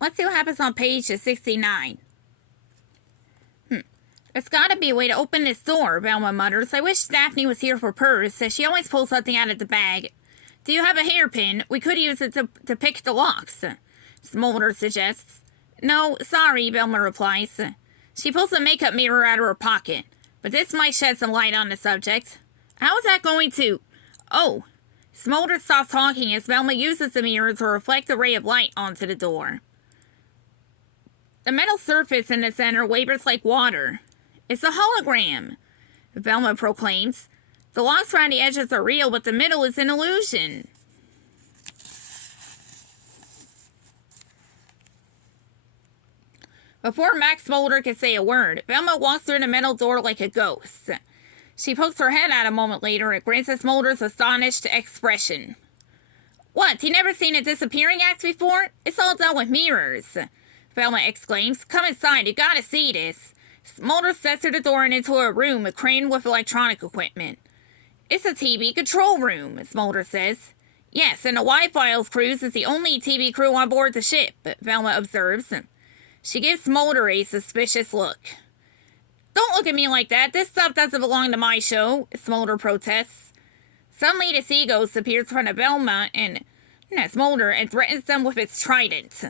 Let's see what happens on page 69. There's gotta be a way to open this door, Velma mutters. I wish Daphne was here for purrs, as she always pulls something out of the bag. Do you have a hairpin? We could use it to pick the locks, Smolder suggests. No, sorry, Velma replies. She pulls a makeup mirror out of her pocket, but this might shed some light on the subject. How is that going to... Oh. Smolder stops talking as Velma uses the mirror to reflect a ray of light onto the door. The metal surface in the center wavers like water. It's a hologram, Velma proclaims. The locks around the edges are real, but the middle is an illusion. Before Max Smolder can say a word, Velma walks through the metal door like a ghost. She pokes her head out a moment later and grins at Smolder's astonished expression. What, you never seen a disappearing act before? It's all done with mirrors, Velma exclaims. Come inside, you gotta see this. Smolder steps through the door and into a room crammed with electronic equipment. It's a TV control room, Smolder says. Yes, and the Y-Files cruise is the only TV crew on board the ship, Velma observes. She gives Smolder a suspicious look. Don't look at me like that. This stuff doesn't belong to my show, Smolder protests. Suddenly, the sea ghost appears in front of Velma and Smolder and threatens them with its trident.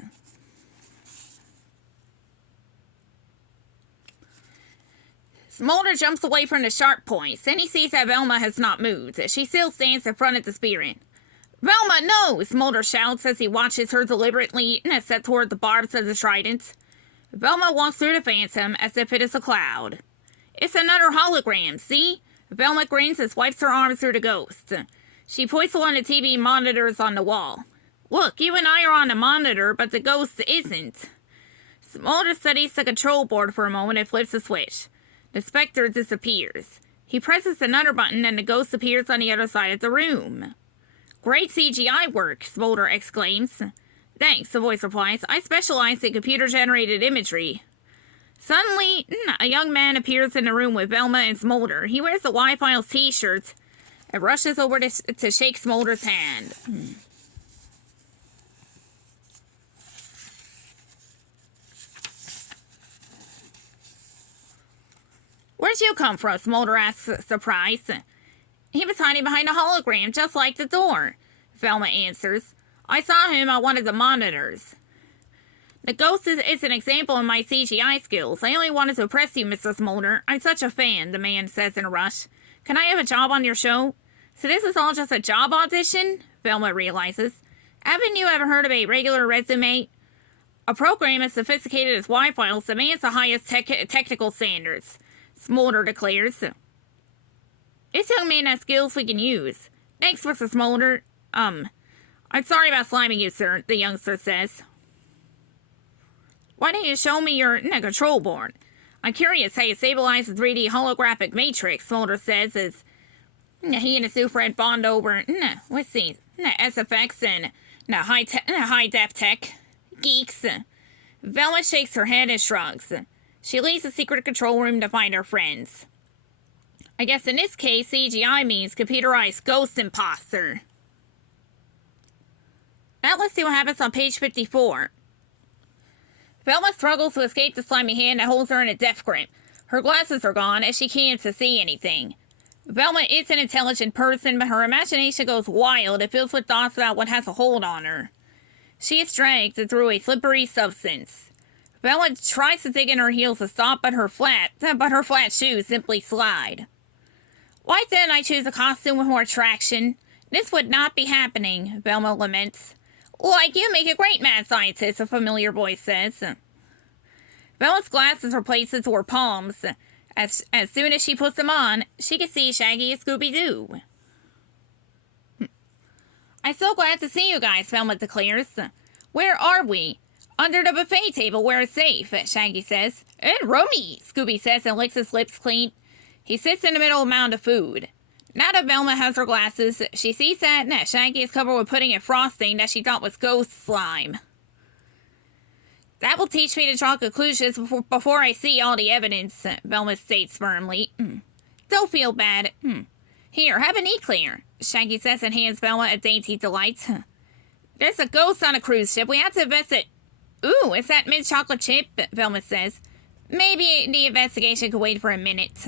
Smolder jumps away from the sharp points. Then he sees that Velma has not moved. She still stands in front of the spirit. Velma, no! Smolder shouts as he watches her deliberately step toward the barbs of the trident. Velma walks through the phantom as if it is a cloud. It's another hologram, see? Velma grins and swipes her arms through the ghost. She points to one of the TV monitors on the wall. Look, you and I are on the monitor, but the ghost isn't. Smolder studies the control board for a moment and flips a switch. The specter disappears. He presses another button and the ghost appears on the other side of the room. Great CGI work, Smolder exclaims. Thanks, the voice replies. I specialize in computer-generated imagery. Suddenly, a young man appears in the room with Velma and Smolder. He wears the Y-Files t-shirt and rushes over to shake Smolder's hand. Where'd you come from? Smolder asks, surprised. He was hiding behind a hologram, just like the door, Velma answers. I saw him on one of the monitors. The ghost is an example of my CGI skills. I only wanted to impress you, Mr. Smolder. I'm such a fan, the man says in a rush. Can I have a job on your show? So this is all just a job audition? Velma realizes. Haven't you ever heard of a regular resume? A program as sophisticated as Y-Files demands the highest technical standards, Smolder declares. This young man has skills we can use. Thanks, Mr. Smolder. I'm sorry about sliming you, sir, the youngster says. Why don't you show me your control board? I'm curious how you stabilize the 3D holographic matrix, Smolder says as he and his superhead bond over, SFX and high-def tech. Geeks. Velma shakes her head and shrugs. She leaves the secret control room to find her friends. I guess in this case, CGI means computerized ghost imposter. Now let's see what happens on page 54. Velma struggles to escape the slimy hand that holds her in a death grip. Her glasses are gone, as she can't see anything. Velma is an intelligent person, but her imagination goes wild and fills with thoughts about what has a hold on her. She is dragged through a slippery substance. Velma tries to dig in her heels to stop, but her flat shoes simply slide. Why didn't I choose a costume with more traction? This would not be happening, Velma laments. Like, you make a great mad scientist, a familiar voice says. Velma's glasses are placed into her palms. As soon as she puts them on, she can see Shaggy and Scooby-Doo. I'm so glad to see you guys, Velma declares. Where are we? Under the buffet table where it's safe, Shaggy says. And rummy, Scooby says and licks his lips clean. He sits in the middle of a mound of food. Now that Velma has her glasses, she sees that Shaggy is covered with pudding and frosting that she thought was ghost slime. That will teach me to draw conclusions before I see all the evidence, Velma states firmly. Don't feel bad. Here, have an eclair, Shaggy says and hands Velma a dainty delight. There's a ghost on a cruise ship. We have to investigate. Ooh, is that mint chocolate chip? Velma says. Maybe the investigation could wait for a minute.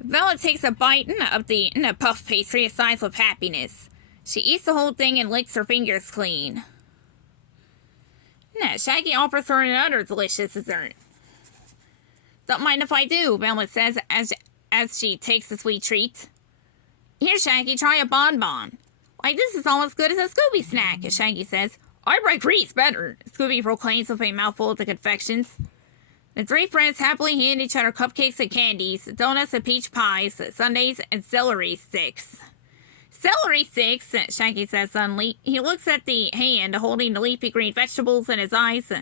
Velma takes a bite of the puff pastry a size of happiness. She eats the whole thing and licks her fingers clean. Shaggy offers her another delicious dessert. Don't mind if I do, Velma says as she takes the sweet treat. Here, Shaggy, try a bonbon. Why, this is almost as good as a Scooby snack, Shaggy says. I like Reese better, Scooby proclaims with a mouthful of the confections. The three friends happily hand each other cupcakes and candies, donuts and peach pies, sundaes, and celery sticks. Celery sticks, Shaggy says suddenly. He looks at the hand holding the leafy green vegetables, and his eyes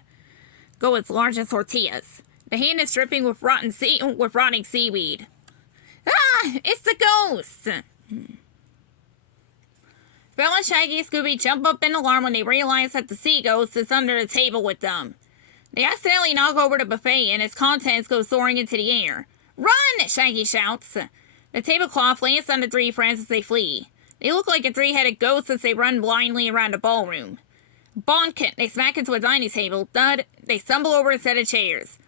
go as large as tortillas. The hand is dripping with rotting seaweed. Ah! It's the ghost! Bella, Shaggy, and Scooby jump up in alarm when they realize that the sea ghost is under the table with them. They accidentally knock over the buffet and its contents go soaring into the air. Run! Shaggy shouts. The tablecloth lands on the three friends as they flee. They look like a three-headed ghost as they run blindly around the ballroom. Bonk! They smack into a dining table. Thud! They stumble over a set of chairs.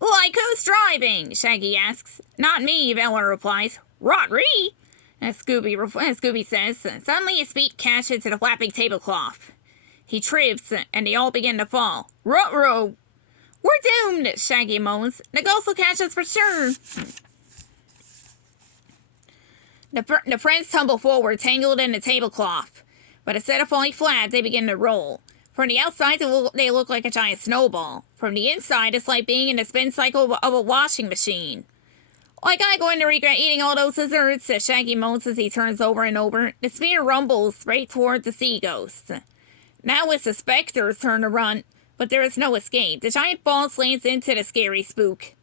Like who's driving? Shaggy asks. Not me, Bella replies. Rot-ree! As Scooby says. Suddenly his feet catch into the flapping tablecloth. He trips, and they all begin to fall. Ruh-roh! We're doomed, Shaggy moans. The ghost will catch us for sure. The friends tumble forward, tangled in the tablecloth. But instead of falling flat, they begin to roll. From the outside, they look like a giant snowball. From the inside, it's like being in the spin cycle of a washing machine. Like I'm going to regret eating all those desserts, Shaggy moans as he turns over and over. The sphere rumbles right toward the sea ghost. Now it's the specter's turn to run, but there is no escape. The giant ball slams into the scary spook.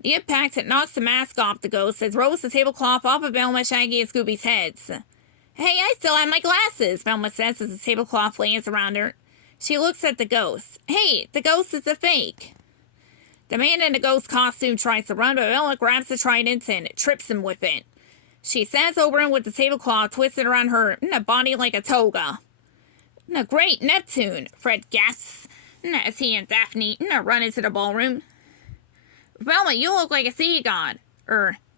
The impact knocks the mask off the ghost as rolls the tablecloth off of Velma, Shaggy, and Scooby's heads. Hey, I still have my glasses, Velma says as the tablecloth lands around her. She looks at the ghost. Hey, the ghost is a fake. The man in the ghost costume tries to run, but Velma grabs the trident and trips him with it. She stands over him with the tablecloth twisted around her body like a toga. Great Neptune, Fred gasps as he and Daphne run into the ballroom. Velma, you look like a sea god.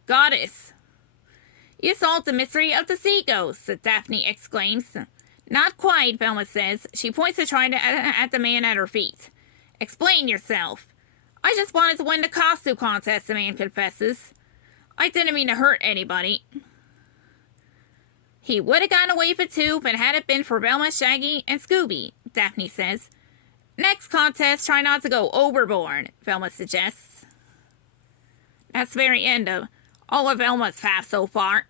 Goddess. You solved the mystery of the sea ghost, Daphne exclaims. Not quite, Velma says. She points the trident at the man at her feet. Explain yourself. I just wanted to win the costume contest, the man confesses. I didn't mean to hurt anybody. He would have gotten away with it too, but had it been for Velma, Shaggy, and Scooby, Daphne says. Next contest, try not to go overboard, Velma suggests. That's the very end of all of Velma's path so far.